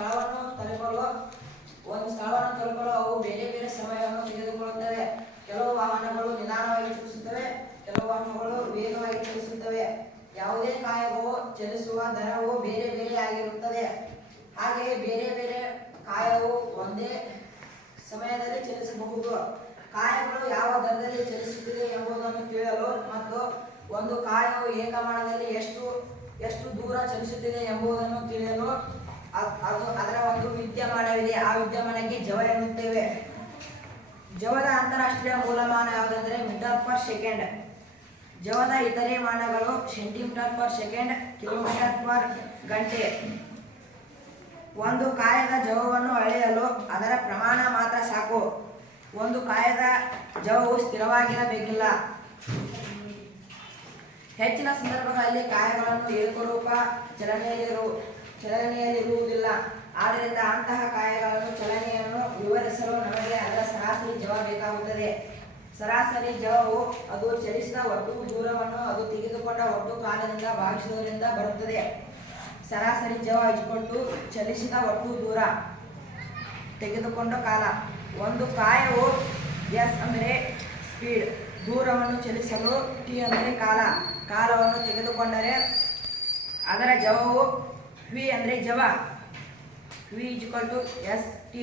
ಸ್ಥಳವನ್ನು ತಲುಪಲು ಅವು ಬೇರೆ ಬೇರೆ ಸಮಯವನ್ನು ತೆಗೆದುಕೊಳ್ಳುತ್ತವೆ. ಕೆಲವು ವಾಹನಗಳು ನಿಧಾನವಾಗಿ ಚಲಿಸುತ್ತವೆ, ಕೆಲವು ವಾಹನಗಳು ವೇಗವಾಗಿ ಚಲಿಸುತ್ತವೆ. ಯಾವುದೇ ಕಾಯವು ಚಲಿಸುವ ದರವು ಬೇರೆ ಬೇರೆ ಆಗಿರುತ್ತದೆ. ಹಾಗೆಯೇ ಬೇರೆ ಬೇರೆ ಕಾಯವು ಒಂದೇ ಸಮಯದಲ್ಲಿ ಚಲಿಸಬಹುದು. ಕಾಯಗಳು ಯಾವ ದರದಲ್ಲಿ ಚಲಿಸುತ್ತಿದೆ ಎಂಬುದನ್ನು ತಿಳಿಯಲು ಮತ್ತು ಒಂದು ಕಾಯವು ಏಕಮಾನದಲ್ಲಿ ಎಷ್ಟು ದೂರ ಚಲಿಸುತ್ತಿದೆ ಎಂಬುದನ್ನು ತಿಳಿಯಲು ಅದರ ಒಂದು ವಿದ್ಯಮಾನವಿದೆ. ಆ ವಿದ್ಯಮಾನಕ್ಕೆ ಜವ ಎನ್ನುತ್ತೇವೆ. ಜವದ ಅಂತಾರಾಷ್ಟ್ರೀಯ ಮೂಲಮಾನ ಯಾವುದೆಂದರೆ ಮೀಟರ್ ಪರ್ ಸೆಕೆಂಡ್. ಜವದ ಇತರೆ ಮಾನಗಳು centimetre per second, kilometre per ಗಂಟೆ. ಒಂದು ಕಾಯದ ಜವವನ್ನು ಅಳೆಯಲು ಅದರ ಪ್ರಮಾಣ ಮಾತ್ರ ಸಾಕು. ಒಂದು ಕಾಯದ ಜವವು ಸ್ಥಿರವಾಗಿರಬೇಕಿಲ್ಲ. ಹೆಚ್ಚಿನ ಸಂದರ್ಭಗಳಲ್ಲಿ ಕಾಯಗಳನ್ನು ಏಕರೂಪ ಚಲನೆಯಲ್ಲಿರುವುದಿಲ್ಲ. ಆದ್ದರಿಂದ ಅಂತಹ ಕಾಯಗಳನ್ನು ಚಲನೆಯನ್ನು ವಿವರಿಸಲು ನಮಗೆ ಅದರ ಸರಾಸರಿ ಜವ ಬೇಕಾಗುತ್ತದೆ. ಸರಾಸರಿ ಜವವು ಅದು ಚಲಿಸಿದ ಒಟ್ಟು ದೂರವನ್ನು ಅದು ತೆಗೆದುಕೊಂಡ ಒಟ್ಟು ಕಾಲದಿಂದ ಭಾಗಿಸುವುದರಿಂದ ಬರುತ್ತದೆ. ಸರಾಸರಿ ಜವ ಚಲಿಸಿದ ಒಟ್ಟು ದೂರ ತೆಗೆದುಕೊಂಡ ಕಾಲ. ಒಂದು ಕಾಯವು ಎಸ್ ಅಂದರೆ ಸ್ಪೀಡ್, ದೂರವನ್ನು ಚಲಿಸಲು ಟಿ ಅಂದರೆ ಕಾಲವನ್ನು ತೆಗೆದುಕೊಂಡರೆ ಅದರ ಜವವು ವಿ ಅಂದರೆ ಜವ, ವಿ = ಎಸ್ ಟಿ.